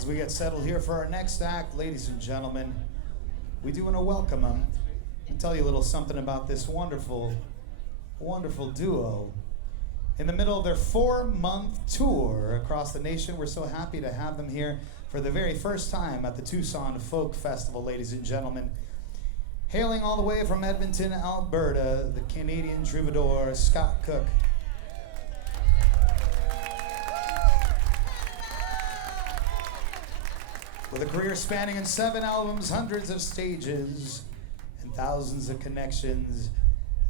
As we get settled here for our next act, ladies and gentlemen, we do want to welcome them and tell you a little something about this wonderful, wonderful duo. In the middle of their 4-month tour across the nation, we're so happy to have them here for the very first time at the Tucson Folk Festival, ladies and gentlemen. Hailing all the way from Edmonton, Alberta, the Canadian troubadour, Scott Cook. With a career spanning in 7 albums, hundreds of stages, and thousands of connections,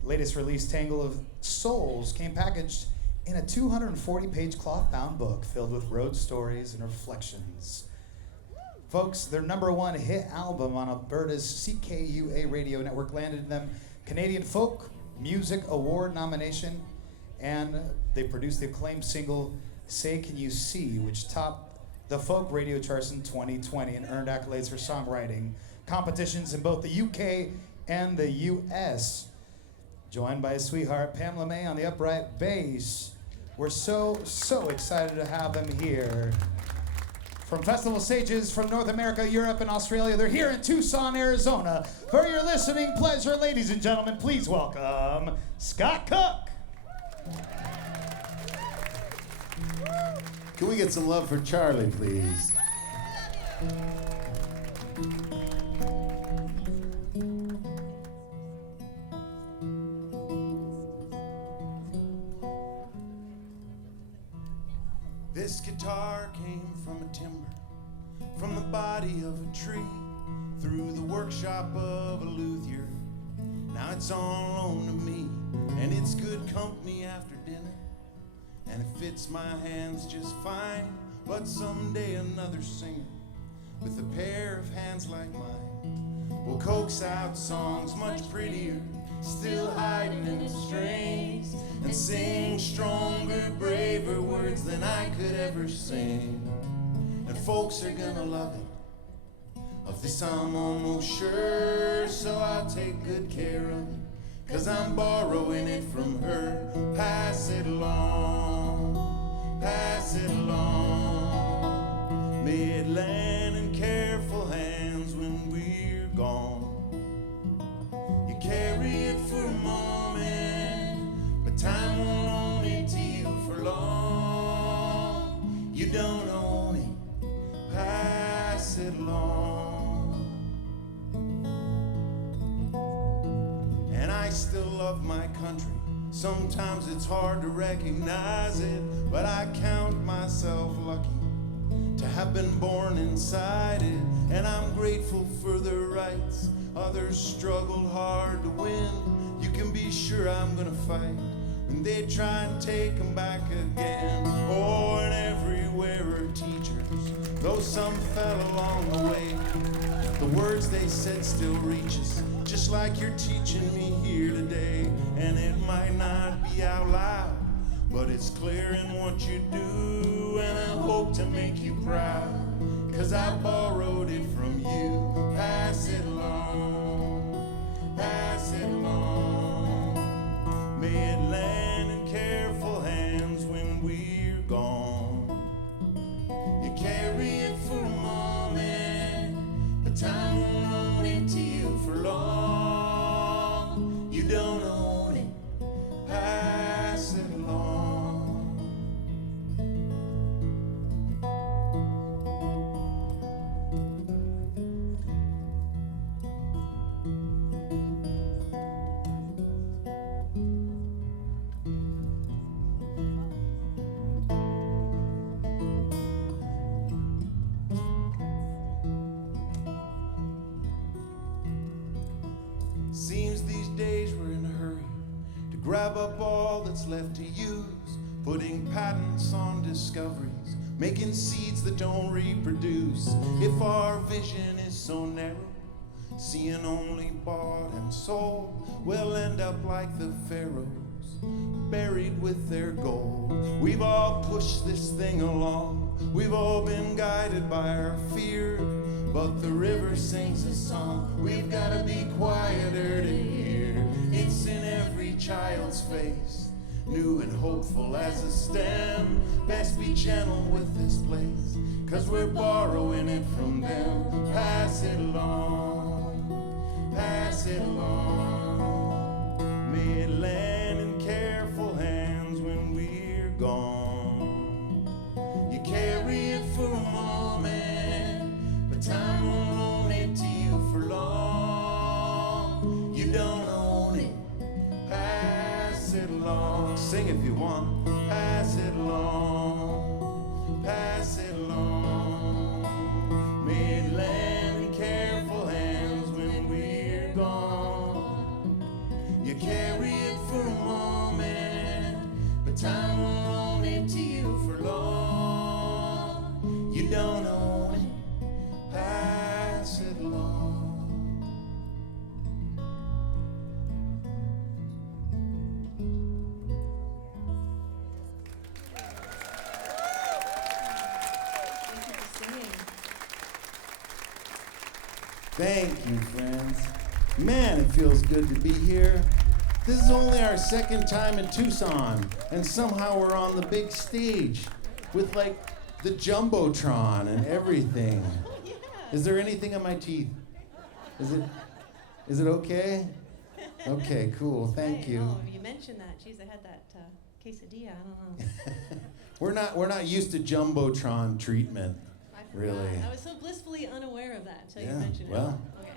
latest release, Tangle of Souls, came packaged in a 240-page cloth-bound book filled with road stories and reflections. Folks, their #1 hit album on Alberta's CKUA radio network landed them Canadian Folk Music Award nomination, and they produced the acclaimed single, Say Can You See, which topped the folk radio charts in 2020 and earned accolades for songwriting competitions in both the UK and the US. Joined by his sweetheart, Pamela Mae, on the upright bass. We're so excited to have them here. From festival stages from North America, Europe, and Australia, they're here in Tucson, Arizona. For your listening pleasure, ladies and gentlemen, please welcome Scott Cook. Can we get some love for Charlie, please? This guitar came from a timber, from the body of a tree, through the workshop of a luthier. Now it's on loan to me, and it's good company after dinner. And it fits my hands just fine, but someday another singer with a pair of hands like mine will coax out songs much prettier, still hiding in the strings, and sing stronger, braver words than I could ever sing. And folks are gonna love it. Of this I'm almost sure, so I'll take good care of it, 'cause I'm borrowing it from her. Pass it along, pass it along. May it land in careful hands when we're gone. You carry it for a moment, but time won't own it to you for long. You don't own it, pass it along. And I still love my country. Sometimes it's hard to recognize it, but I count myself lucky to have been born inside it. And I'm grateful for the rights others struggled hard to win. You can be sure I'm gonna fight when they try and take them back again. Oh, and everywhere are teachers, though some fell along the way. The words they said still reach us, just like you're teaching me here today. And it might not be out loud, but it's clear in what you do. And I hope to make you proud, 'cause I borrowed it from you. Pass it along, pass it along. May it land in careful hands when we're gone. You carry it for a moment, but time won't own it to you for long. You don't own it, pass it along. Seems these days we're in a hurry to grab up all that's left to use, putting patents on discoveries, making seeds that don't reproduce. If our vision is so narrow, seeing only bought and sold, we'll end up like the pharaohs, buried with their gold. We've all pushed this thing along, we've all been guided by our fear, but the river sings a song we've gotta be quieter to hear. It's in every child's face, new and hopeful as a stem. Best be gentle with this place, 'cause we're borrowing it from them. Pass it along, pass it along. May it land in careful hands when we're gone. You carry it for a moment, but time won't own it to you for long. You don't own it. Pass it along. Sing if you want. Pass it along. Pass it along. May it land in careful hands when we're gone. You carry it for a moment, but time won't own it to you for long. You don't own it. Pass it along. Thank you, friends. Man, it feels good to be here. This is only our second time in Tucson, and somehow we're on the big stage with like the Jumbotron and everything. Yeah. Is there anything in my teeth? Is it okay? Okay, cool. Thank you. Oh, you mentioned that. Geez, I had that quesadilla. I don't know. We're not used to Jumbotron treatment. I forgot. Really? I was so blissfully unaware of that until Yeah, you mentioned well, it. Okay.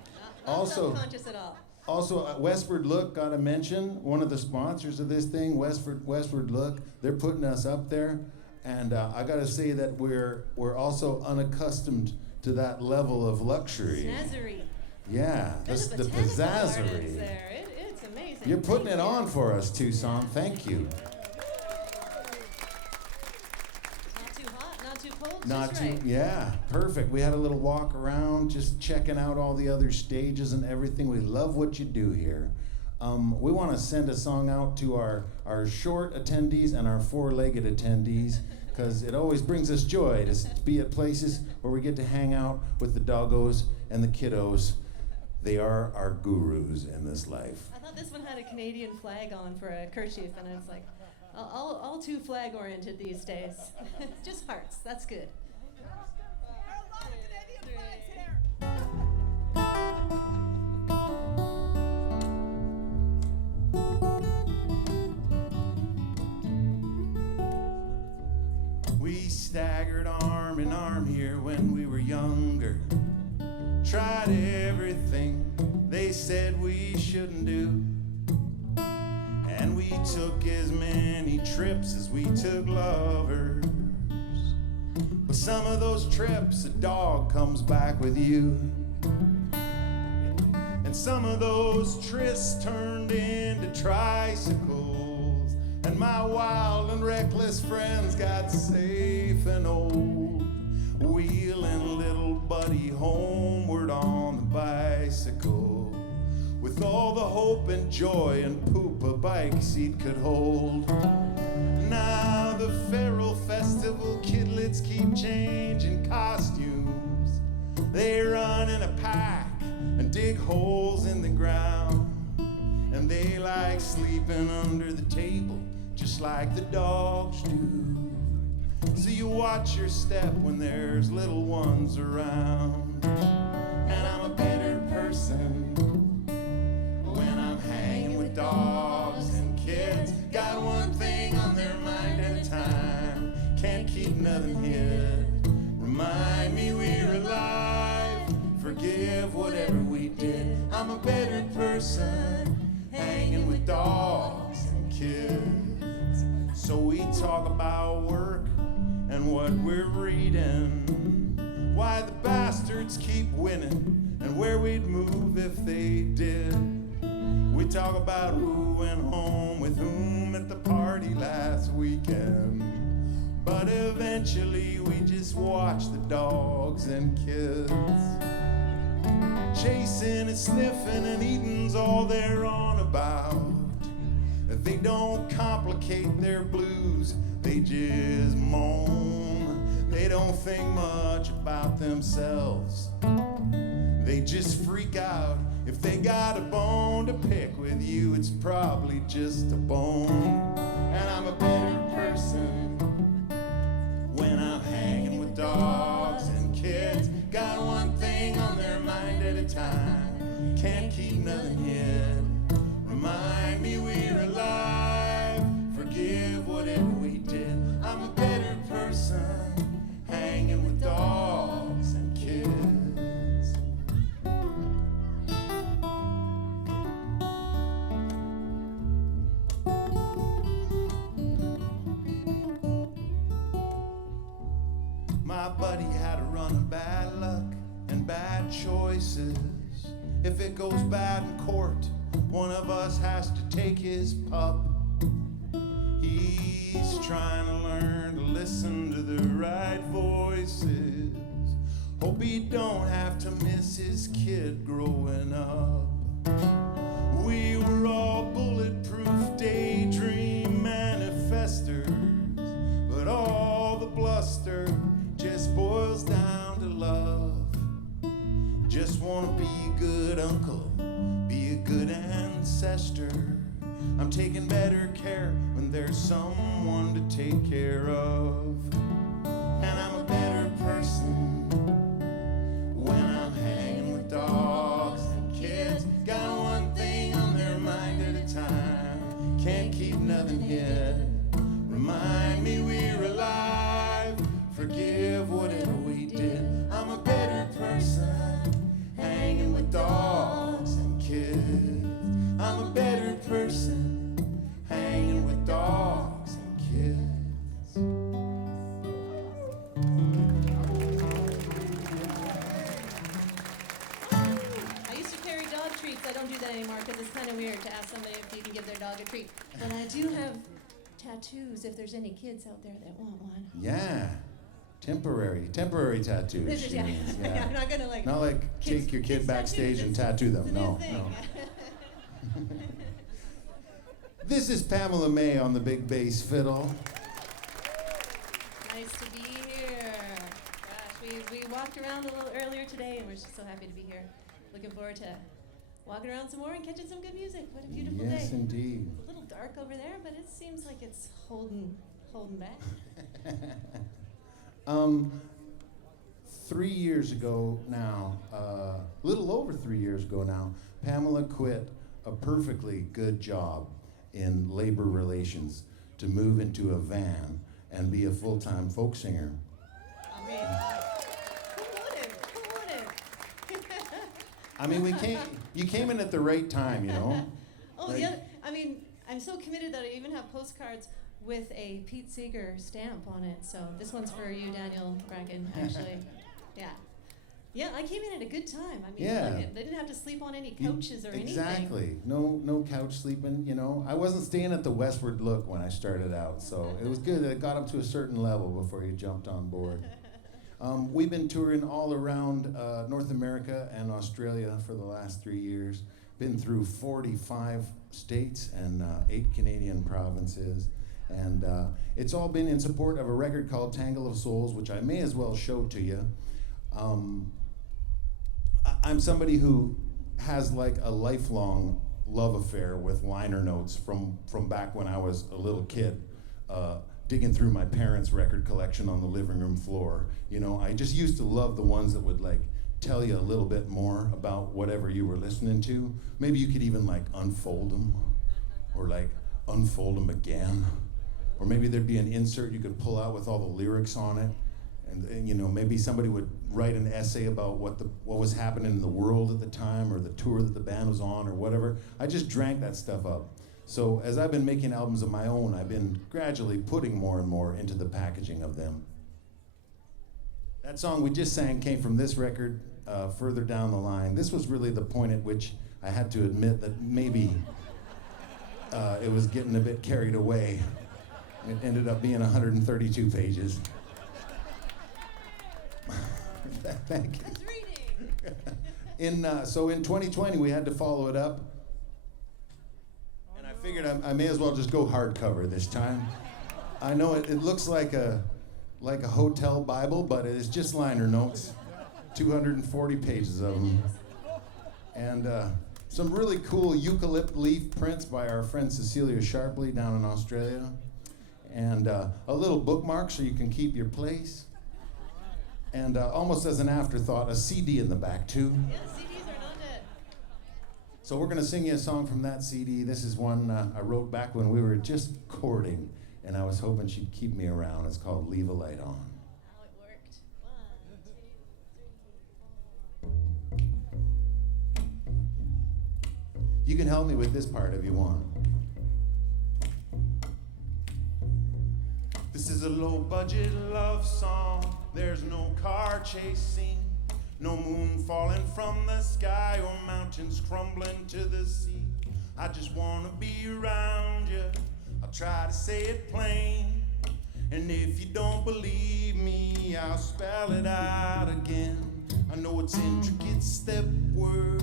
Not also- self-conscious at all. Also, Westward Look, gotta mention, one of the sponsors of this thing, Westward Look, they're putting us up there. And I gotta say that we're also unaccustomed to that level of luxury. Snazzery. Yeah, There's the a botanical gardens pizzazzery. there. It's amazing. You're putting Thank it you. on for us, Tucson. Thank you. Not too hot, not too cold, Not just too, right. yeah, perfect. We had a little walk around, just checking out all the other stages and everything. We love what you do here. We want to send a song out to our short attendees and our four-legged attendees, because it always brings us joy to be at places where we get to hang out with the doggos and the kiddos. They are our gurus in this life. I thought this one had a Canadian flag on for a kerchief, and it's like, all too flag-oriented these days. Just hearts, that's good. We staggered arm in arm here when we were younger. Tried everything they said we shouldn't do. And we took as many trips as we took lovers. But some of those trips, a dog comes back with you. And some of those trysts turned into tricycles. And my wild and reckless friends got safe and old, wheeling little buddy homeward on the bicycle, with all the hope and joy and poop a bike seat could hold. Now the feral festival kidlets keep changing costumes. They run in a pack and dig holes in the ground, and they like sleeping under the table just like the dogs do. So you watch your step when there's little ones around. And I'm a better person when I'm hanging with dogs and kids. Got one thing on their mind at a time, can't keep nothing hid. Remind me we're alive, forgive whatever we did. I'm a better person hanging with dogs and kids. So we talk about work and what we're reading, why the bastards keep winning, and where we'd move if they did. We talk about who went home with whom at the party last weekend. But eventually we just watch the dogs and kids. Chasing and sniffing and eating's all they're on about. They don't complicate their blues, they just moan. They don't think much about themselves. They just freak out. If they got a bone to pick with you, it's probably just a bone. and I'm a better person when I'm hanging with dogs and kids. Got one thing on their mind at a time, can't keep nothing hid. Remind me we're alive, forgive whatever we did. I'm a better person hanging with dogs and kids. My buddy had a run of bad luck and bad choices. If it goes bad in court, one of us has to take his pup. He's trying to learn to listen to the right voices. Hope he don't have to miss his kid growing up. We were all bulletproof daydream manifestors, but all the bluster just boils down to love. Just wanna be a good uncle, be a good ancestor. I'm taking better care when there's someone to take care of. And I'm a better person when I'm hanging with dogs and kids. Got one thing on their mind at a time, can't keep nothing hid. Remind me we're alive, forgive whatever we did. I'm a better person hanging with dogs and kids. I'm a better person hanging with dogs and kids. I used to carry dog treats. I don't do that anymore because it's kind of weird to ask somebody if you can give their dog a treat. But I do have tattoos if there's any kids out there that want one. Yeah. Temporary tattoos. This is, she yeah. means, Yeah, I'm not gonna like. Not like kids- take your kid kids backstage tattoos. and It's- tattoo them. it's a new No, thing. no. This is Pamela Mae on the big bass fiddle. Nice to be here. Gosh, we walked around a little earlier today, and we're just so happy to be here. Looking forward to walking around some more and catching some good music. What a beautiful Yes, day. indeed. It's a little dark over there, but it seems like it's holding back. 3 years ago now, little over 3 years ago now, Pamela quit a perfectly good job in labor relations to move into a van and be a full-time folk singer. I mean, who wouldn't? I mean, you came in at the right time, you know? Oh, Like- yeah. I mean, I'm so committed that I even have postcards with a Pete Seeger stamp on it. So this one's for you, Daniel Bracken, actually. Yeah. Yeah, I came in at a good time. I mean, Yeah. look, they didn't have to sleep on any couches or anything. Exactly. No couch sleeping, you know. I wasn't staying at the Westward Look when I started out, so it was good that it got up to a certain level before you jumped on board. We've been touring all around North America and Australia for the last 3 years. Been through 45 states and 8 Canadian provinces. And it's all been in support of a record called Tangle of Souls, which I may as well show to you. I'm somebody who has like a lifelong love affair with liner notes from back when I was a little kid, digging through my parents' record collection on the living room floor. You know, I just used to love the ones that would like tell you a little bit more about whatever you were listening to. Maybe you could even like unfold them, or like unfold them again. Or maybe there'd be an insert you could pull out with all the lyrics on it. And you know, maybe somebody would write an essay about what was happening in the world at the time, or the tour that the band was on, or whatever. I just drank that stuff up. So as I've been making albums of my own, I've been gradually putting more and more into the packaging of them. That song we just sang came from this record, Further Down the Line. This was really the point at which I had to admit that maybe it was getting a bit carried away. It ended up being 132 pages. Thank you. That's reading. So in 2020, we had to follow it up. And I figured I may as well just go hardcover this time. I know it looks like a hotel Bible, but it is just liner notes. 240 pages of them. And some really cool eucalypt leaf prints by our friend Cecilia Sharpley down in Australia. and a little bookmark so you can keep your place. And almost as an afterthought, a CD in the back too. Yeah, CDs are not dead. So we're gonna sing you a song from that CD. This is one I wrote back when we were just courting, and I was hoping she'd keep me around. It's called Leave a Light On. How it worked. 1, 2, 3. You can help me with this part if you want. This is a low-budget love song. There's no car chasing, no moon falling from the sky or mountains crumbling to the sea. I just wanna be around you. I'll try to say it plain. And if you don't believe me, I'll spell it out again. I know it's intricate step work.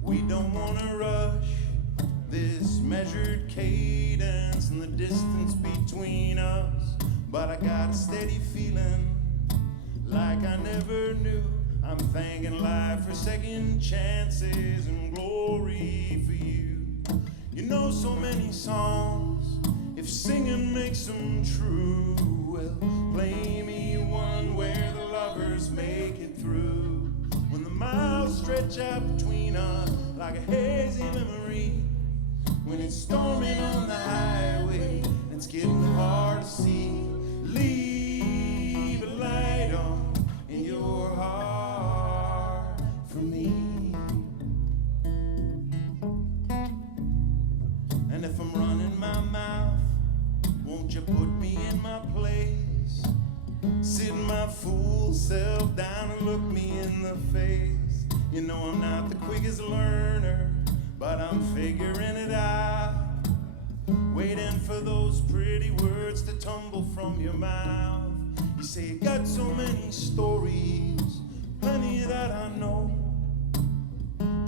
We don't wanna rush this measured cadence and the distance between us. But I got a steady feeling like I never knew. I'm thanking life for second chances and glory for you. You know so many songs, if singing makes them true, well, play me one where the lovers make it through. When the miles stretch out between us like a hazy memory, when it's storming on the highway and it's getting hard to see, leave a light on in your heart for me. And if I'm running my mouth, won't you put me in my place? Sit my fool self down and look me in the face. You know I'm not the quickest learner, but I'm figuring it out. Waiting for those pretty words to tumble from your mouth. You say you got so many stories, plenty that I know.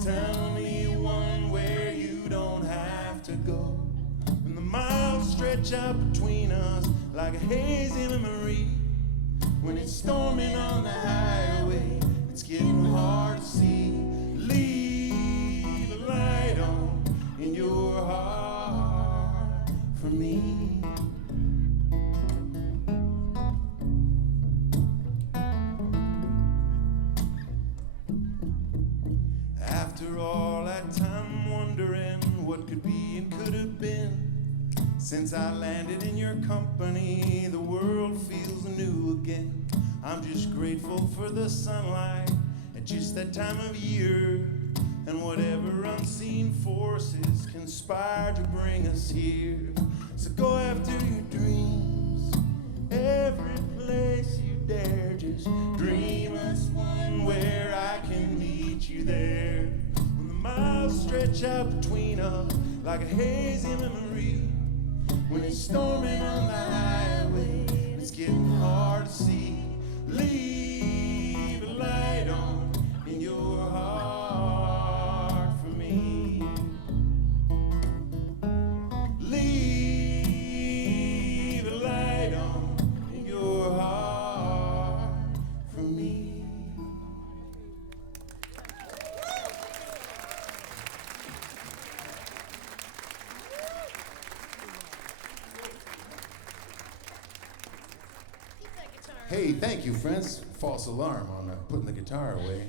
Tell me one where you don't have to go. When the miles stretch out between us like a hazy memory, when it's storming on the highway, it's getting hard to see. Leave a light on in your heart for me. After all that time wondering what could be and could have been, since I landed in your company, the world feels new again. I'm just grateful for the sunlight at just that time of year, and whatever unseen forces conspire to bring us here. So go after your dreams, every place you dare. Just dream us one where I can meet you there. When the miles stretch out between us like a hazy memory, when it's storming on the highway, it's getting hard to see. Leave a light on in your heart for me. Leave a light on in your heart for me. Hey, thank you, friends. False alarm on putting the guitar away.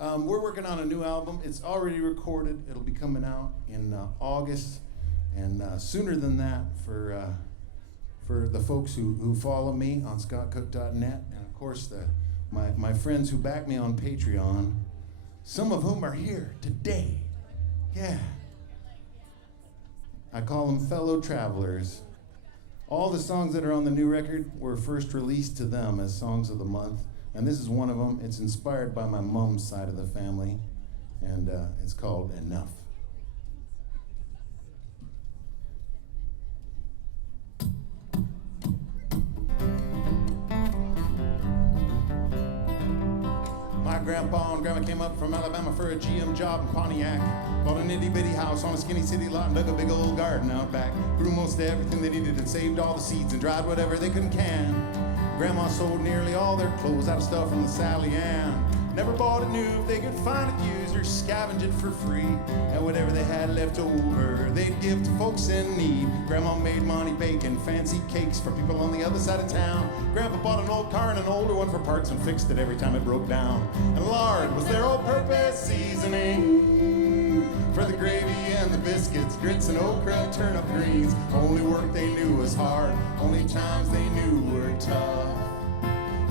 We're working on a new album. It's already recorded. It'll be coming out in August, and sooner than that for the folks who follow me on scottcook.net, and of course my friends who back me on Patreon, some of whom are here today. Yeah. I call them fellow travelers. All the songs that are on the new record were first released to them as songs of the month, and this is one of them. It's inspired by my mom's side of the family, and it's called Enough. My grandpa and grandma came up from Alabama for a GM job in Pontiac. Bought an itty-bitty house on a skinny city lot and dug a big old garden out back. Grew most of everything they needed and saved all the seeds and dried whatever they couldn't can. Grandma sold nearly all their clothes out of stuff from the Sally Ann. Never bought it new if they could find it used or scavenge it for free. And whatever they had left over, they'd give to folks in need. Grandma made money baking fancy cakes for people on the other side of town. Grandpa bought an old car and an older one for parts and fixed it every time it broke down. And lard was their all-purpose seasoning for the gravy and the biscuits, grits and okra, turnip greens. Only work they knew was hard, only times they knew were tough.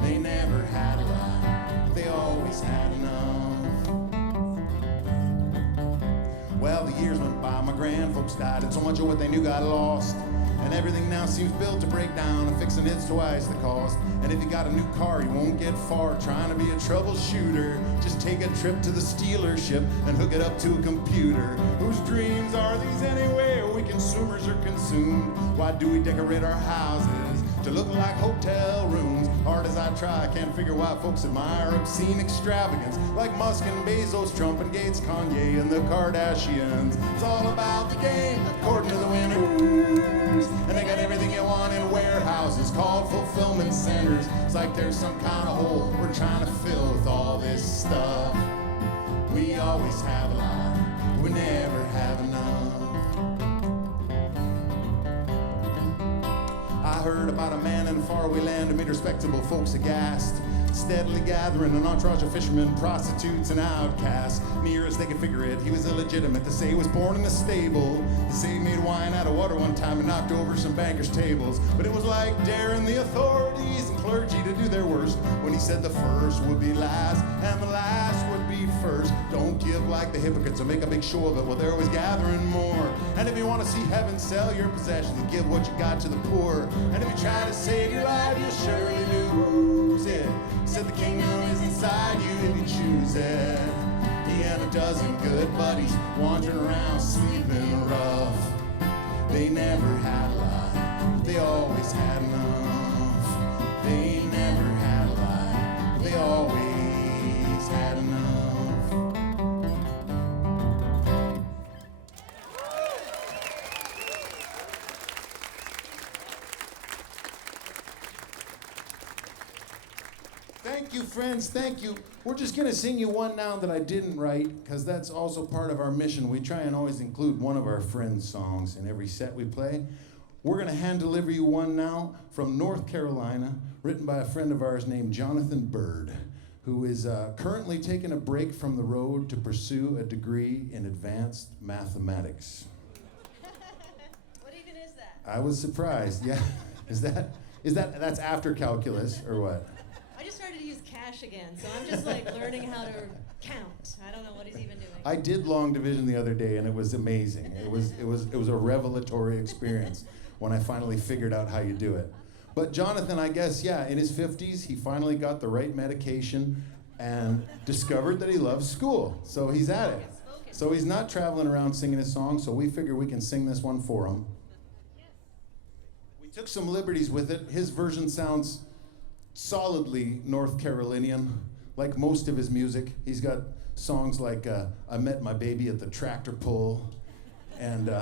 They never had a lot, they always had enough. Well, the years went by, my grandfolks died, and so much of what they knew got lost. And everything now seems built to break down, and fixing it's twice the cost. And if you got a new car, you won't get far trying to be a troubleshooter. Just take a trip to the dealership and hook it up to a computer. Whose dreams are these anyway? We consumers are consumed. Why do we decorate our houses to look like hotel rooms? Hard as I try, I can't figure why folks admire obscene extravagance like Musk and Bezos, Trump and Gates, Kanye and the Kardashians. It's all about the game, according to the winners. And they got everything you want in warehouses called fulfillment centers. It's like there's some kind of hole we're trying to fill with all this stuff. We always have a lot, we never have enough. I heard about a man in a faraway land who made respectable folks aghast, steadily gathering an entourage of fishermen, prostitutes, and outcasts. Near as they could figure it, he was illegitimate. They say he was born in a stable. They say he made wine out of water one time and knocked over some bankers' tables. But it was like daring the authorities and clergy to do their worst when he said the first would be last and the last would be first. Don't give like the hypocrites or make a big show of it while they're always gathering more. And if you want to see heaven, sell your possessions and give what you got to the poor. And if you try to save your life, you'll surely lose it. Said the kingdom is inside you if you choose it. He and a dozen good buddies wandering around sleeping rough. They never had a lot, they always had enough. They never had a lot, they always had enough. Thank you, friends, thank you. We're just gonna sing you one now that I didn't write, because that's also part of our mission. We try and always include one of our friends' songs in every set we play. We're gonna hand deliver you one now from North Carolina, written by a friend of ours named Jonathan Bird, who is currently taking a break from the road to pursue a degree in advanced mathematics. What even is that? I was surprised, yeah. That's after calculus, or what? I just started to use cash again, so I'm just like learning how to count. I don't know what he's even doing. I did long division the other day, and it was amazing. It was a revelatory experience when I finally figured out how you do it. But Jonathan, I guess, yeah, in his 50s, he finally got the right medication and discovered that he loves school. So he's at it. So he's not traveling around singing his song, so we figure we can sing this one for him. We took some liberties with it. His version sounds solidly North Carolinian, like most of his music. He's got songs like I Met My Baby at the Tractor Pull and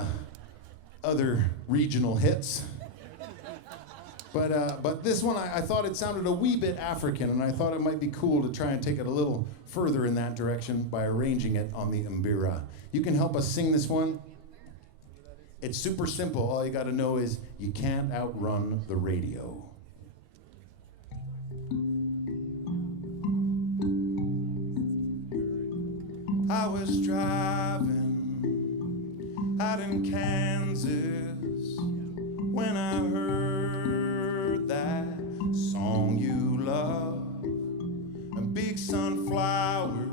other regional hits. But this one, I thought it sounded a wee bit African, and I thought it might be cool to try and take it a little further in that direction by arranging it on the mbira. You can help us sing this one? It's super simple. All you got to know is you can't outrun the radio. I was driving out in Kansas when I heard that song you love, and big sunflowers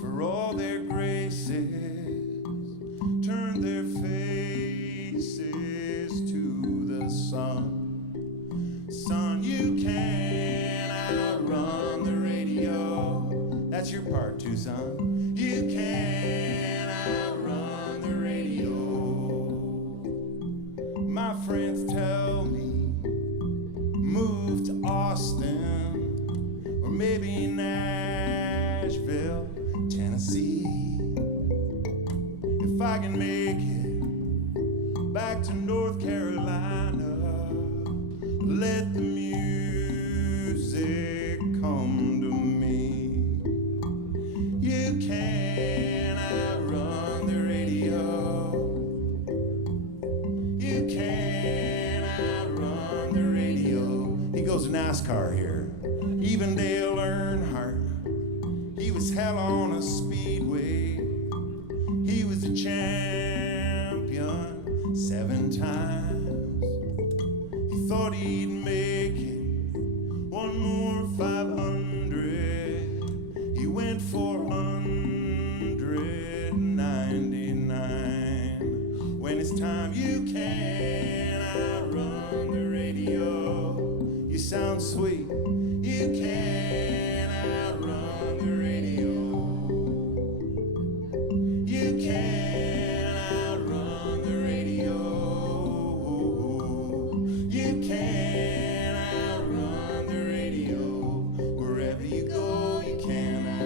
for all their graces turned their faces to the sun. Son, you can't outrun the radio. That's your part, Tucson. You can't outrun the radio. My friends tell me, move to Austin or maybe Nashville, Tennessee. If I can make it back to North Carolina, let the music come to me. here. Even Dale Earnhardt, he was hell on a speedway. He was a champion 7 times. He thought he'd make it one more 500. He went 499. When it's time, you can't outrun the radio. You sound sweet, you can't outrun the radio. You can't outrun the radio. You can't outrun the radio. Wherever you go, you can't outrun.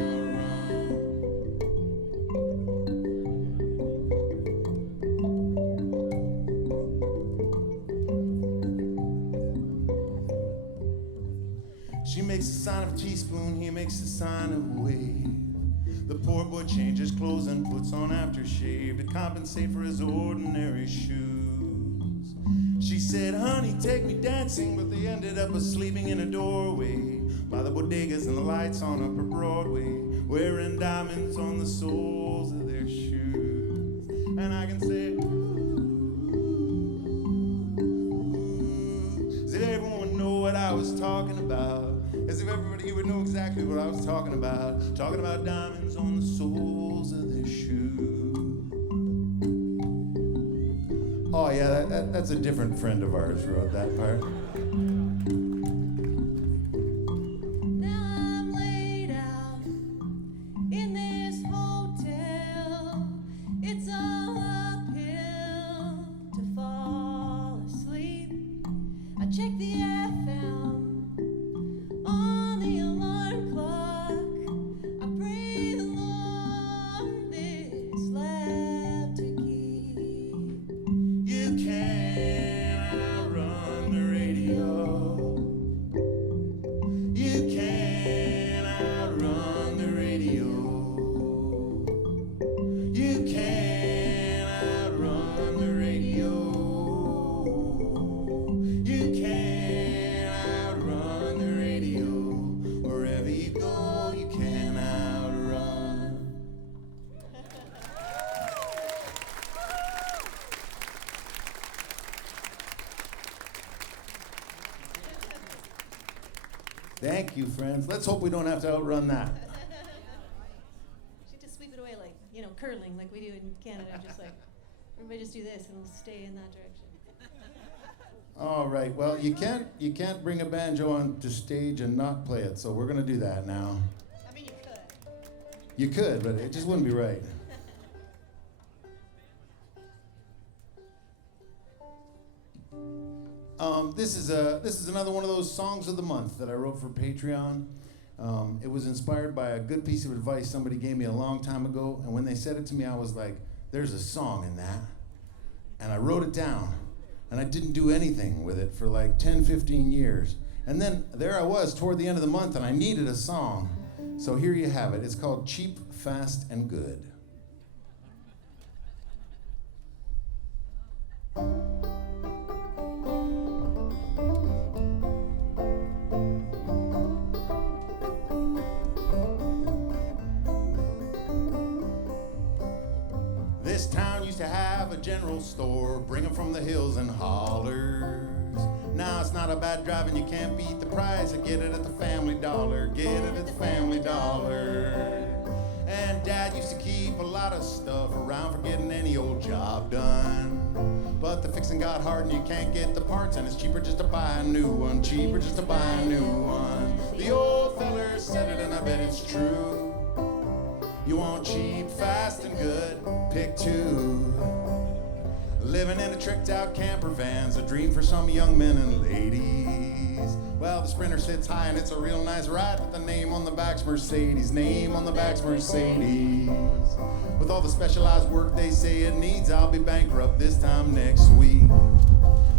She makes the sign of a teaspoon, he makes the sign of a wave. The poor boy changes clothes and puts on aftershave to compensate for his ordinary shoes. She said, honey, take me dancing, but they ended up sleeping in a doorway by the bodegas and the lights on Upper Broadway, wearing diamonds on the soles of their shoes. And I can say, ooh, does everyone know what I was talking about? As if everybody would know exactly what I was talking about diamonds on the soles of their shoes. Oh yeah, that's a different friend of ours who wrote that part. Now I'm laid out in this hotel. It's all uphill to fall asleep. I check the FM on the alarm clock. I pray the Lord this lab to keep. You can't outrun the radio. You can't outrun the radio. You can't outrun the radio. You can't outrun the radio. Wherever you go, you can't outrun. Thank you, friends. Let's hope we don't have to outrun that. Should just sweep it away like, curling like we do in Canada. Just like, everybody just do this and it'll stay in that direction. All right. Well, you can't bring a banjo onto stage and not play it, so we're gonna do that now. I mean, you could. You could, but it just wouldn't be right. This is another one of those songs of the month that I wrote for Patreon. It was inspired by a good piece of advice somebody gave me a long time ago, and when they said it to me, I was like, there's a song in that. And I wrote it down, and I didn't do anything with it for like 10, 15 years. And then there I was toward the end of the month, and I needed a song. So here you have it. It's called Cheap, Fast, and Good. This town used to have a general store, bring 'em from the hills and hollers. Now it's not a bad drive and you can't beat the price. Get it at the Family Dollar, get it at the Family Dollar. And Dad used to keep a lot of stuff around for getting any old job done. But the fixing got hard and you can't get the parts, and it's cheaper just to buy a new one, cheaper just to buy a new one. The old feller said it and I bet it's true. You want cheap, fast, and good, pick two. Living in a tricked out camper van's a dream for some young men and ladies. Well, the Sprinter sits high and it's a real nice ride, but the name on the back's Mercedes, name on the back's Mercedes. With all the specialized work they say it needs, I'll be bankrupt this time next week.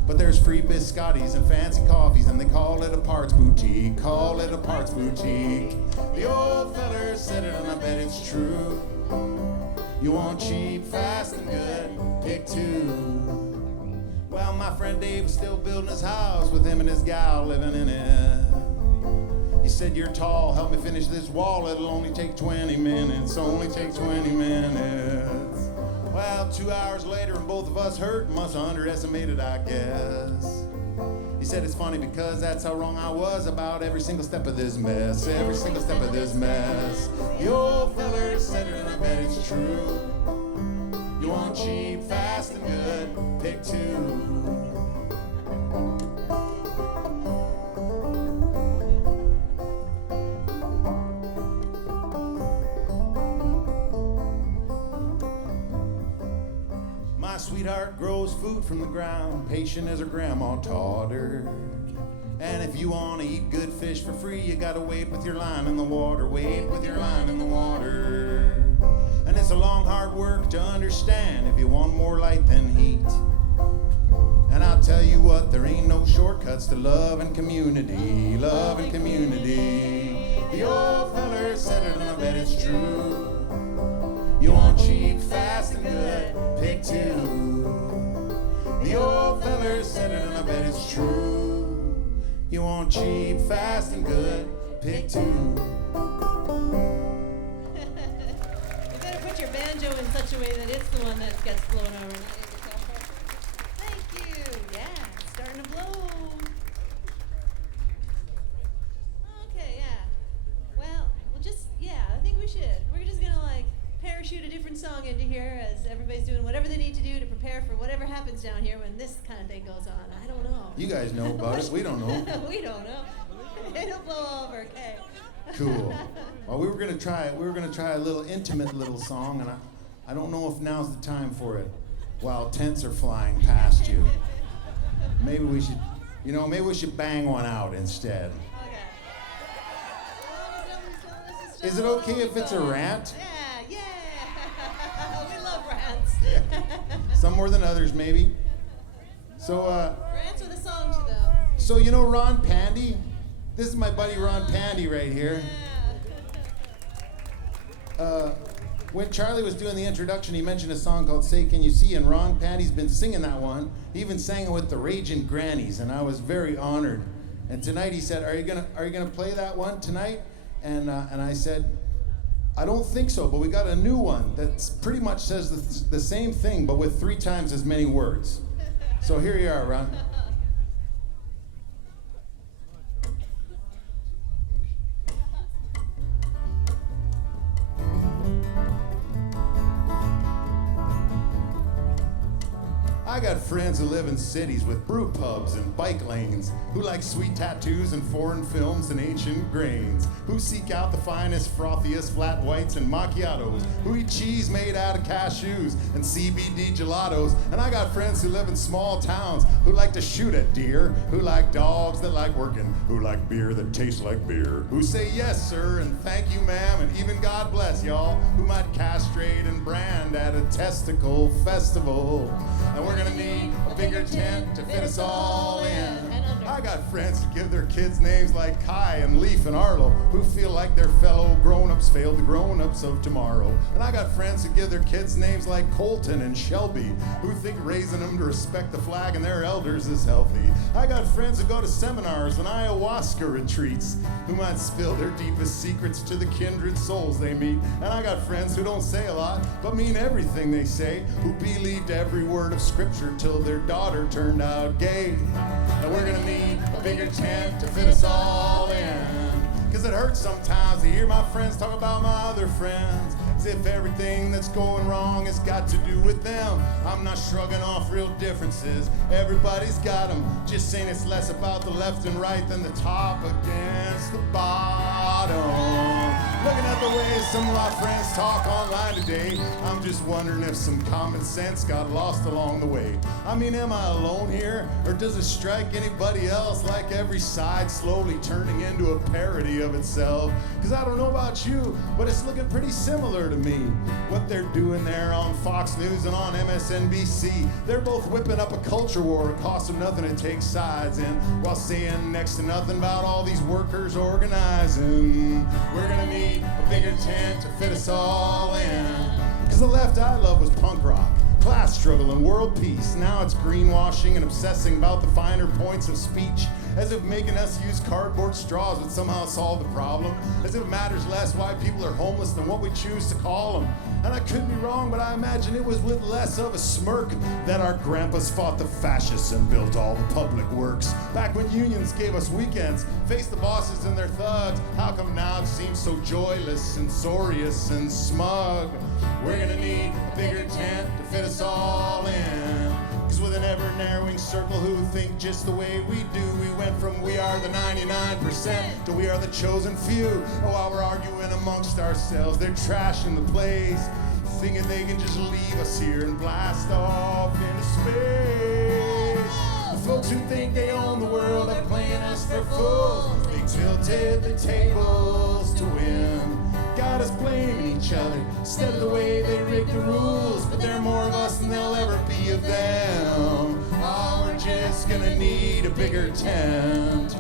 But there's free biscottis and fancy coffees, and they call it a parts boutique, call it a parts boutique. The old feller said it and I bet it's true. You want cheap, fast, and good, pick two. Well, my friend Dave was still building his house with him and his gal living in it. said, you're tall, help me finish this wall, it'll only take 20 minutes, only take 20 minutes. Well, 2 hours later and both of us hurt, must have underestimated, I guess. He said it's funny because that's how wrong I was about every single step of this mess, every single step of this mess. The old feller said it and I bet it's true. You want cheap, fast, and good, pick two. My sweetheart grows food from the ground, patient as her grandma taught her. And if you want to eat good fish for free, you gotta wade with your line in the water, wade with your line in the water. And it's a long, hard work to understand if you want more light than heat. And I'll tell you what, there ain't no shortcuts to love and community, love and community. The old feller said it and I bet it's true. You want cheap, fast, and good, pick two. The old feller said it and I bet it's true. You want cheap, fast, and good, pick two. You better put your banjo in such a way that it's the one that gets blown over. Thank you. Yeah, it's starting to blow. Okay, yeah. Well, I think we should. We're just gonna parachute a different song into here as everybody's doing whatever they need to do to prepare for whatever happens down here when this kind of thing goes on. I don't know. You guys know about it, we don't know. We don't know. It'll blow over, okay. Cool. Well, we were gonna try a little intimate little song, and I don't know if now's the time for it while tents are flying past you. Maybe we should bang one out instead. Okay. Is it okay if it's a rant? Yeah. We love rants. Some more than others, maybe. So, Rants with a song to them. so you know Ron Pandy? This is my buddy Ron Pandy right here. When Charlie was doing the introduction, he mentioned a song called Say Can You See, and Ron Pandy's been singing that one. He even sang it with the Ragin' Grannies, and I was very honored. And tonight he said, are you gonna play that one tonight? And I said, I don't think so, but we got a new one that pretty much says the same thing, but with 3 times as many words. So here you are, Ron. I got friends who live in cities with brew pubs and bike lanes, who like sweet tattoos and foreign films and ancient grains, who seek out the finest, frothiest flat whites and macchiatos, who eat cheese made out of cashews and CBD gelatos. And I got friends who live in small towns, who like to shoot at deer, who like dogs that like working, who like beer that tastes like beer, who say yes sir and thank you ma'am and even God bless y'all, who might castrate and brand at a testicle festival. And we're gonna need a bigger tent to fit us all in. I got friends who give their kids names like Kai and Leaf and Arlo, who feel like their fellow grown-ups failed the grown-ups of tomorrow. And I got friends who give their kids names like Colton and Shelby, who think raising them to respect the flag and their elders is healthy. I got friends who go to seminars and ayahuasca retreats, who might spill their deepest secrets to the kindred souls they meet. And I got friends who don't say a lot, but mean everything they say, who believed every word of scripture till their daughter turned out gay. And we're gonna need a bigger tent to fit us all in. Cause it hurts sometimes to hear my friends talk about my other friends, as if everything that's going wrong has got to do with them. I'm not shrugging off real differences, everybody's got them. Just saying it's less about the left and right than the top against the bottom. Looking at the way some of my friends talk online today, I'm just wondering if some common sense got lost along the way. I mean, am I alone here, or does it strike anybody else like every side slowly turning into a parody of itself? Cause I don't know about you, but it's looking pretty similar to me. What they're doing there on Fox News and on MSNBC, they're both whipping up a culture war. It costs them nothing to take sides in, while saying next to nothing about all these workers organizing. We're gonna need a bigger tent to fit us all in. Cause the left I love was punk rock, class struggle and world peace. Now it's greenwashing and obsessing about the finer points of speech. as if making us use cardboard straws would somehow solve the problem, as if it matters less why people are homeless than what we choose to call them. And I could be wrong, but I imagine it was with less of a smirk that our grandpas fought the fascists and built all the public works. Back when unions gave us weekends, faced the bosses and their thugs, how come now it seems so joyless, censorious, and smug? We're gonna need a bigger tent to fit us all in. Cause with an ever-narrowing circle who think just the way we do, we went from we are the 99% to we are the chosen few. Oh, while we're arguing amongst ourselves, they're trashing the place, thinking they can just leave us here and blast off into space. The folks who think they own the world are playing us for fools. They tilted the tables to win. Got us blaming each other instead of the way they rigged the rules. But there are more of us than there'll ever be of them. Oh, we're just gonna need a bigger tent.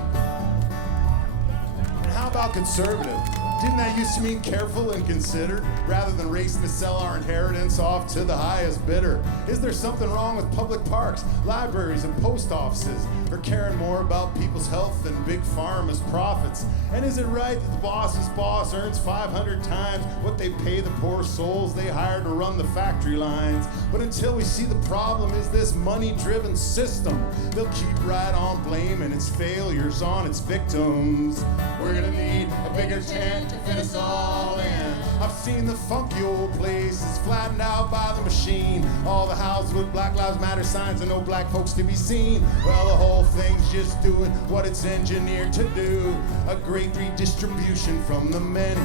And how about conservative? Didn't that used to mean careful and considered, rather than racing to sell our inheritance off to the highest bidder? Is there something wrong with public parks, libraries, and post offices, or caring more about people's health than big pharma's profits? And is it right that the boss's boss earns 500 times what they pay the poor souls they hire to run the factory lines? But until we see the problem is this money-driven system, they'll keep right on blaming its failures on its victims. We're gonna need a bigger tent to fit us all in. I've seen the funky old places flattened out by the machine. All the houses with Black Lives Matter signs and no black folks to be seen. Well, the whole thing's just doing what it's engineered to do. A great redistribution from the many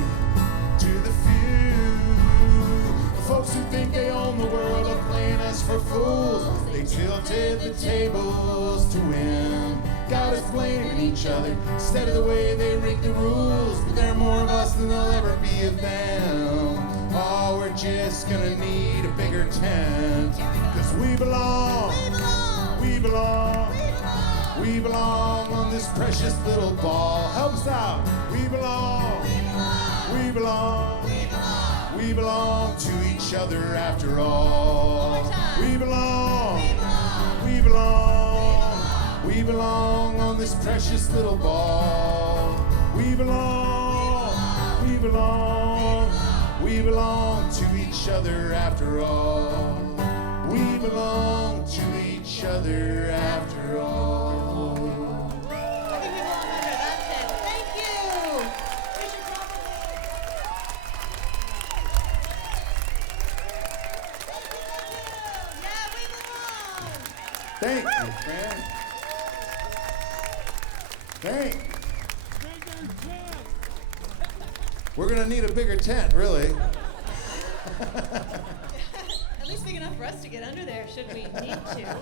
to the few. The folks who think they own the world are playing us for fools. They tilted the tables to win. Got us blaming each other instead of the way they rigged the rules. But there are more of us than there'll ever be of them. Oh, we're just gonna need a bigger tent. Cause we belong, we belong, we belong on this precious little ball. Help us out. We belong, we belong, we belong to each other after all. We belong, we belong, we belong on this precious little ball. We belong, we belong, we belong to each other after all. We belong to each other after all. I think we belong under that table. Thank you. Here's your Yeah, we belong. Thank you, friend. Thanks. We're gonna need a bigger tent, really. At least big enough for us to get under there, should we need to.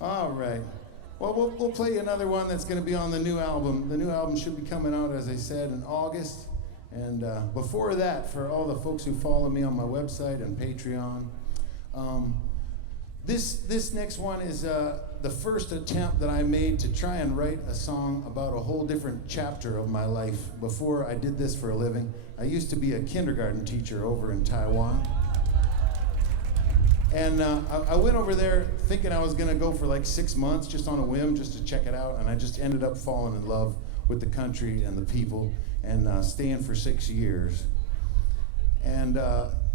All right. Well, we'll play you another one that's going to be on the new album. The new album should be coming out, as I said, in August. And before that, for all the folks who follow me on my website and Patreon, this next one is the first attempt that I made to try and write a song about a whole different chapter of my life. Before I did this for a living, I used to be a kindergarten teacher over in Taiwan. And I went over there thinking I was going to go for like 6 months just on a whim, just to check it out. And I just ended up falling in love with the country and the people and staying for 6 years. And,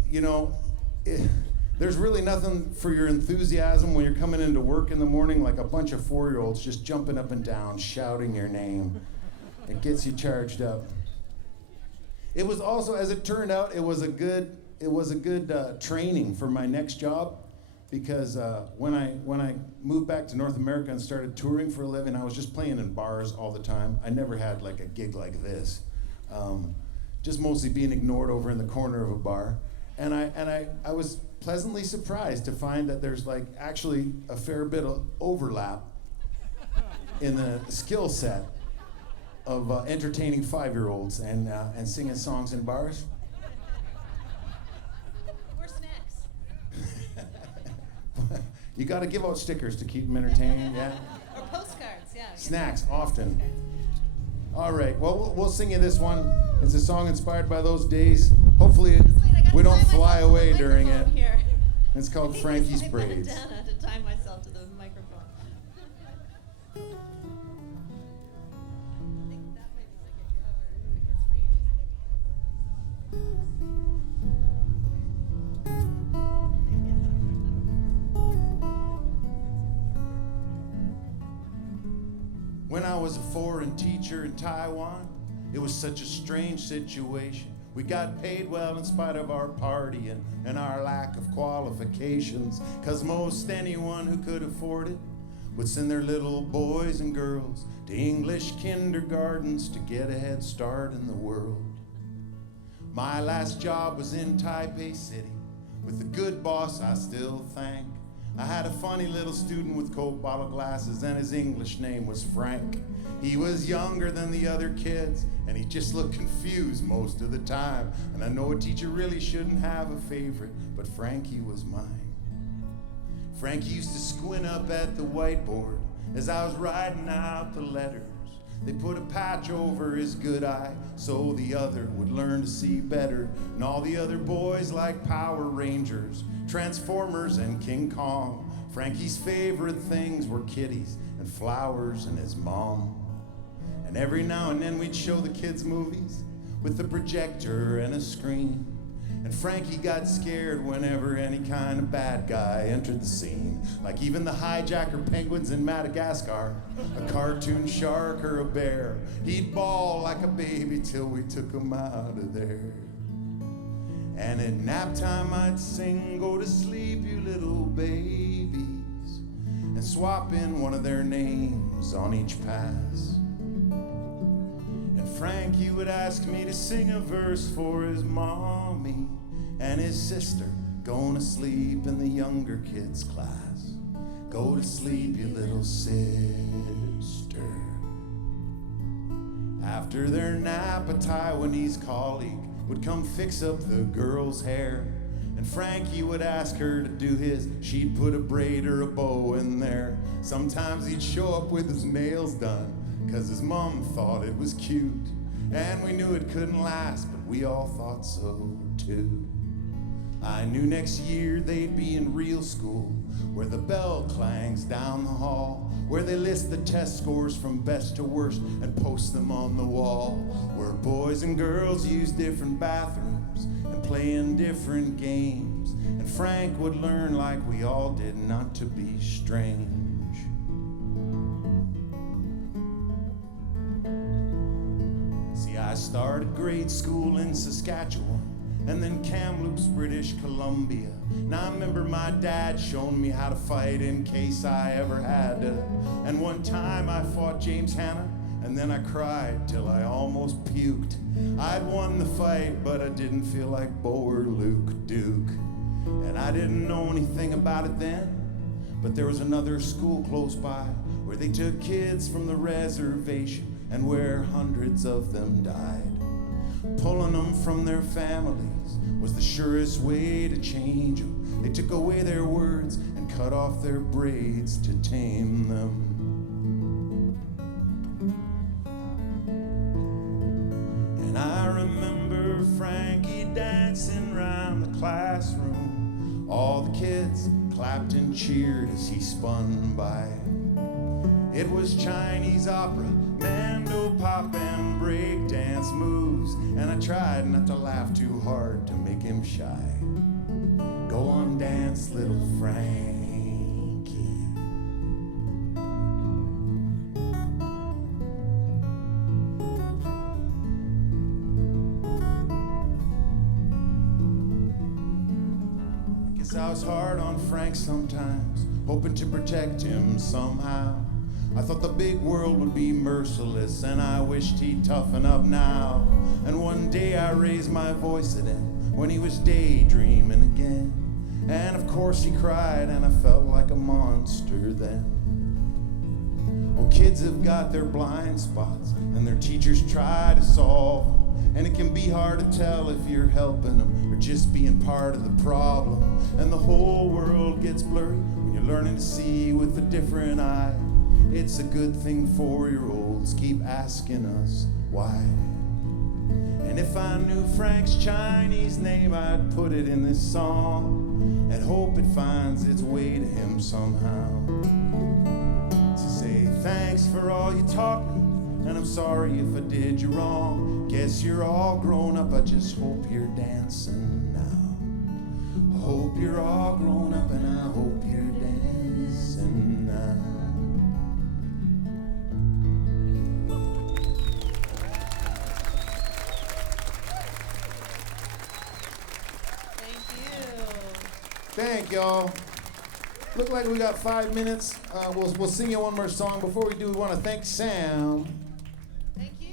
you know, there's really nothing for your enthusiasm when you're coming into work in the morning like a bunch of 4-year-olds just jumping up and down, shouting your name. It gets you charged up. It was also, as it turned out, it was a good training for my next job, because when I moved back to North America and started touring for a living, I was just playing in bars all the time. I never had like a gig like this, just mostly being ignored over in the corner of a bar. And I was pleasantly surprised to find that there's like actually a fair bit of overlap in the skill set of entertaining 5-year-olds and singing songs in bars. You got to give out stickers to keep them entertaining, yeah? Or postcards, yeah. Snacks, often. All right, well, we'll sing you this one. It's a song inspired by those days. Hopefully we don't fly away during it. Here. It's called Frankie's Braids. I bent down to tie myself to the microphone. was a foreign teacher in Taiwan. It was such a strange situation. We got paid well in spite of our partying and our lack of qualifications, 'cause most anyone who could afford it would send their little boys and girls to English kindergartens to get a head start in the world. My last job was in Taipei City with a good boss I still thank. I had a funny little student with Coke bottle glasses, and his English name was Frank. He was younger than the other kids, and he just looked confused most of the time. And I know a teacher really shouldn't have a favorite, but Frankie was mine. Frankie used to squint up at the whiteboard as I was writing out the letters. They put a patch over his good eye so the other would learn to see better. And all the other boys like Power Rangers, Transformers, and King Kong. Frankie's favorite things were kitties and flowers and his mom. And every now and then we'd show the kids movies with a projector and a screen. And Frankie got scared whenever any kind of bad guy entered the scene. Like even the hijacker penguins in Madagascar, a cartoon shark or a bear. He'd bawl like a baby till we took him out of there. And at nap time I'd sing, "Go to sleep, you little babies," and swap in one of their names on each pass. And Frankie would ask me to sing a verse for his mommy and his sister, going to sleep in the younger kids' class. Go to sleep, you little sister. After their nap, a Taiwanese colleague would come fix up the girl's hair, and Frankie would ask her to do his. She'd put a braid or a bow in there. Sometimes he'd show up with his nails done, 'cause his mom thought it was cute. And we knew it couldn't last, but we all thought so too. I knew next year they'd be in real school, where the bell clangs down the hall, where they list the test scores from best to worst and post them on the wall, where boys and girls use different bathrooms and play in different games. And Frank would learn like we all did not to be strange. See, I started grade school in Saskatchewan, and then Kamloops, British Columbia. Now I remember my dad showing me how to fight in case I ever had to. And one time I fought James Hanna, and then I cried till I almost puked. I'd won the fight, but I didn't feel like Bo or Luke Duke. And I didn't know anything about it then, but there was another school close by where they took kids from the reservation and where hundreds of them died. Pulling them from their families was the surest way to change them. They took away their words and cut off their braids to tame them. And I remember Frankie dancing around the classroom. All the kids clapped and cheered as he spun by. It was Chinese opera, mando pop, and break dance moves, and I tried not to laugh too hard to make him shy. Go on, dance, little Frankie. I guess I was hard on Frank sometimes, hoping to protect him somehow. I thought the big world would be merciless, and I wished he'd toughen up now. And one day I raised my voice at him when he was daydreaming again. And of course he cried, and I felt like a monster then. Well, kids have got their blind spots, and their teachers try to solve them. And it can be hard to tell if you're helping them or just being part of the problem. And the whole world gets blurry when you're learning to see with a different eye. It's a good thing 4-year-olds keep asking us why. And if I knew Frank's Chinese name, I'd put it in this song and hope it finds its way to him somehow. To say thanks for all you taught me, and I'm sorry if I did you wrong. Guess you're all grown up, I just hope you're dancing now. I hope you're all grown up, and I hope you're dancing now. Thank y'all. Look like we got 5 minutes. We'll sing you one more song. Before we do, we want to thank Sam. Thank you.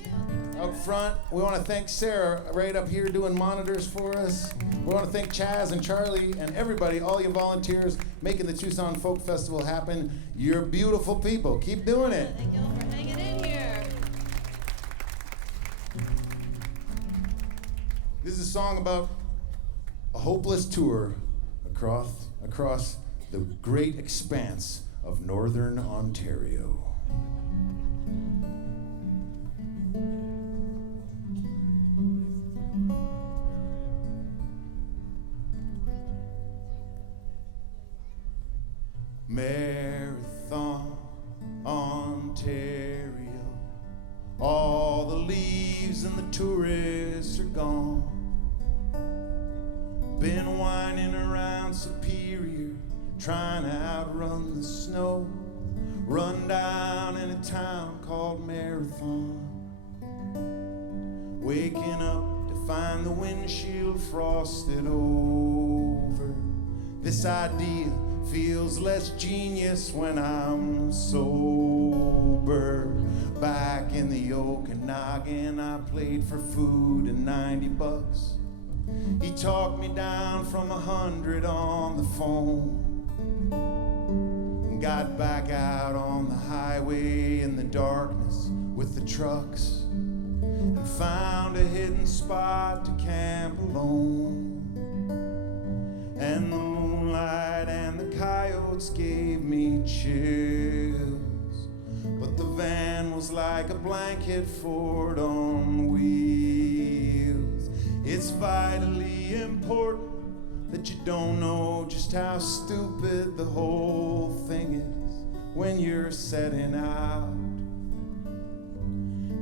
Up front, we want to thank Sarah right up here doing monitors for us. We want to thank Chaz and Charlie and everybody, all you volunteers making the Tucson Folk Festival happen. You're beautiful people. Keep doing it. Thank y'all for hanging in here. This is a song about a hopeless tour across the great expanse of northern Ontario. Marathon, Ontario. All the leaves and the tourists are gone. Been whining around Superior, trying to outrun the snow. Run down in a town called Marathon. Waking up to find the windshield frosted over. This idea feels less genius when I'm sober. Back in the Okanagan, I played for food and $90. He talked me down from 100 on the phone. Got back out on the highway in the darkness with the trucks and found a hidden spot to camp alone. And the moonlight and the coyotes gave me chills, but the van was like a blanket fort on wheels. It's vitally important that you don't know just how stupid the whole thing is when you're setting out.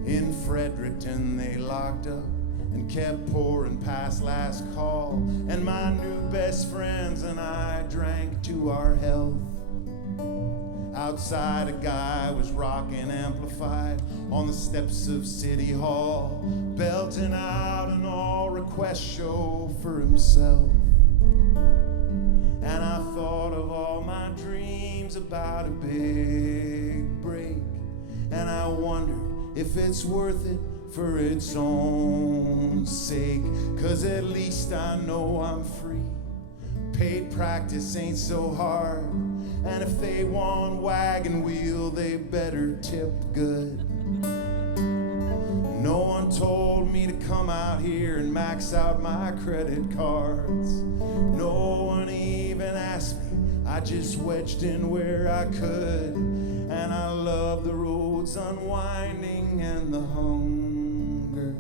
In Fredericton they locked up and kept pouring past last call, and my new best friends and I drank to our health. Outside a guy was rocking amplified on the steps of City Hall, belting out an all-request show for himself. And I thought of all my dreams about a big break, and I wondered if it's worth it for its own sake. 'Cause at least I know I'm free. Paid practice ain't so hard, and if they want wagon wheel, they better tip good. No one told me to come out here and max out my credit cards. No one even asked me. I just wedged in where I could, and I love the roads unwinding and the hunger,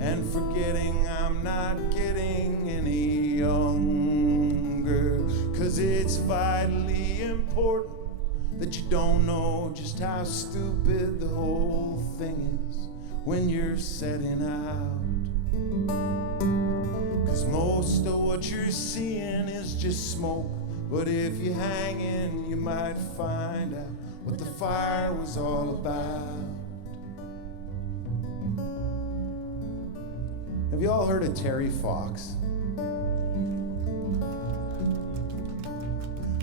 and forgetting I'm not getting any younger. 'Cause it's vitally important that you don't know just how stupid the whole thing is when you're setting out. 'Cause most of what you're seeing is just smoke, but if you hang in, you might find out what the fire was all about. Have you all heard of Terry Fox?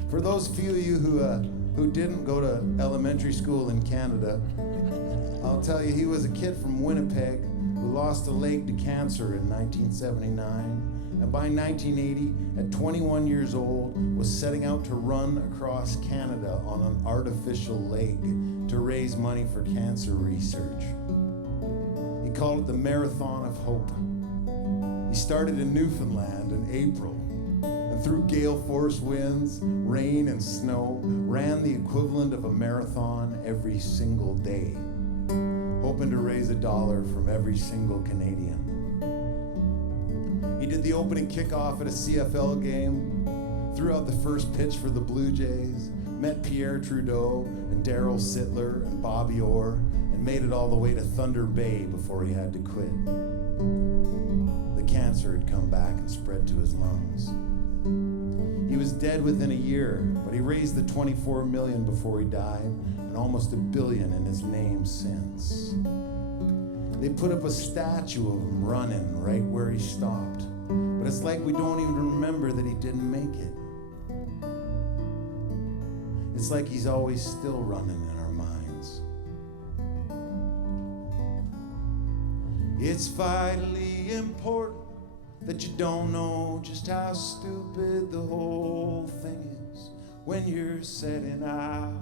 For those few of you who didn't go to elementary school in Canada, I'll tell you, he was a kid from Winnipeg who lost a leg to cancer in 1979, and by 1980, at 21 years old, was setting out to run across Canada on an artificial leg to raise money for cancer research. He called it the Marathon of Hope. He started in Newfoundland in April, and through gale force winds, rain, and snow, ran the equivalent of a marathon every single day, hoping to raise $1 from every single Canadian. He did the opening kickoff at a CFL game, threw out the first pitch for the Blue Jays, met Pierre Trudeau and Darryl Sittler and Bobby Orr, and made it all the way to Thunder Bay before he had to quit. The cancer had come back and spread to his lungs. He was dead within a year, but he raised the $24 million before he died, and almost $1 billion in his name since. They put up a statue of him running right where he stopped, but it's like we don't even remember that he didn't make it. It's like he's always still running in our minds. It's vitally important that you don't know just how stupid the whole thing is when you're setting out.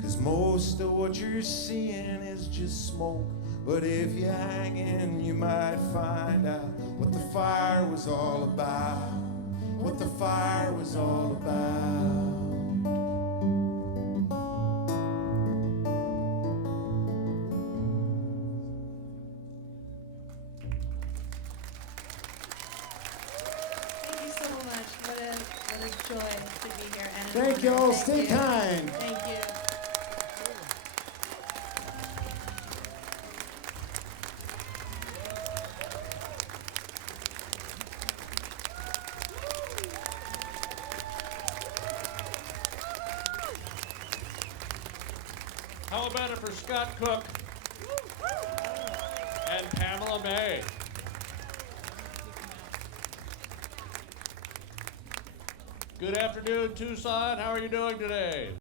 'Cause most of what you're seeing is just smoke. But if you hang in, you might find out what the fire was all about. What the fire was all about. Thank you so much. What a joy to be here. And an Thank you honor. all. Thank Stay you. kind. Thank you. How about it for Scott Cook and Pamela Mae? Good afternoon, Tucson. How are you doing today?